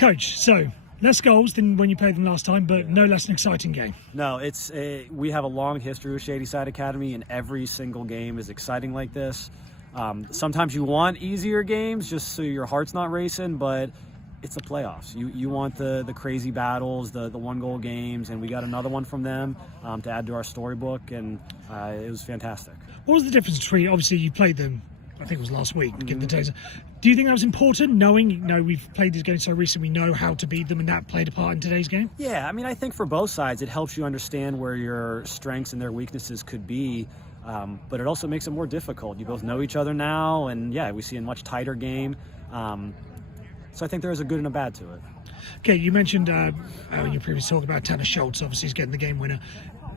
Coach, so less goals than when you played them last time, but no less an exciting game. No, we have a long history with Shady Side Academy, and every single game is exciting like this. Sometimes you want easier games just so your heart's not racing, but it's the playoffs. You want the crazy battles, the one-goal games, and we got another one from them to add to our storybook, and it was fantastic. What was the difference between, obviously you played them, I think it was last week, given the days. Do you think that was important, knowing, we've played these games so recently, we know how to beat them, and that played a part in today's game? Yeah, I mean, I think for both sides, it helps you understand where your strengths and their weaknesses could be, but it also makes it more difficult. You both know each other now, and yeah, we see a much tighter game. So I think there is a good and a bad to it. Okay, you mentioned in your previous talk about Tanner Schultz, obviously he's getting the game winner.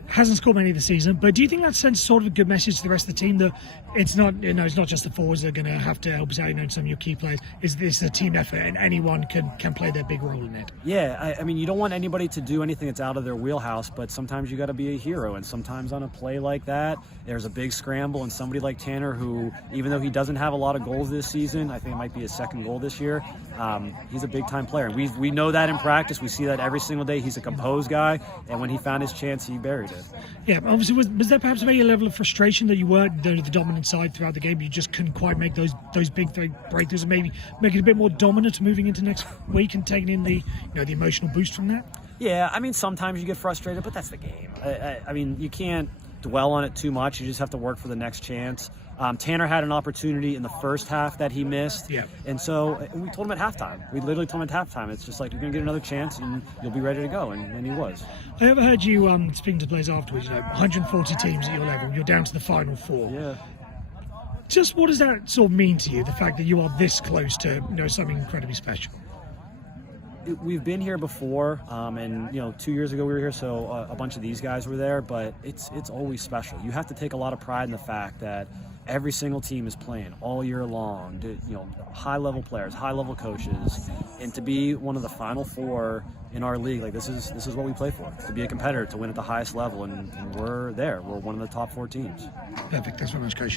Hasn't scored many this season, but do you think that sends sort of a good message to the rest of the team that it's not, it's not just the forwards that are going to have to help us out, some of your key players. Is this a team effort, and anyone can play their big role in it? Yeah, I mean, you don't want anybody to do anything that's out of their wheelhouse, but sometimes you got to be a hero, and sometimes on a play like that, there's a big scramble, and somebody like Tanner, who, even though he doesn't have a lot of goals this season, I think it might be his second goal this year, he's a big-time player. We know that in practice. We see that every single day. He's a composed guy, and when he found his chance, he buried it. Yeah, obviously, was there perhaps maybe a level of frustration that you weren't the dominant side throughout the game? You just couldn't quite make those big breakthroughs, and maybe make it a bit more dominant moving into next week and taking in the the emotional boost from that? Yeah, I mean, sometimes you get frustrated, but that's the game. I mean, you can't dwell on it too much. You just have to work for the next chance. Tanner had an opportunity in the first half that he missed, and so we told him at halftime. We literally told him at halftime, it's just like, you're going to get another chance and you'll be ready to go, and he was. I overheard you speaking to players afterwards, 140 teams at your level, you're down to the final four. Yeah. Just what does that sort of mean to you, the fact that you are this close to something incredibly special? We've been here before, and 2 years ago we were here, so a bunch of these guys were there, but it's always special. You have to take a lot of pride in the fact that every single team is playing all year long, high-level players, high-level coaches, and to be one of the final four in our league, this is what we play for, to be a competitor, to win at the highest level, and we're there. We're one of the top 4 teams. Perfect. Thanks very much, Coach.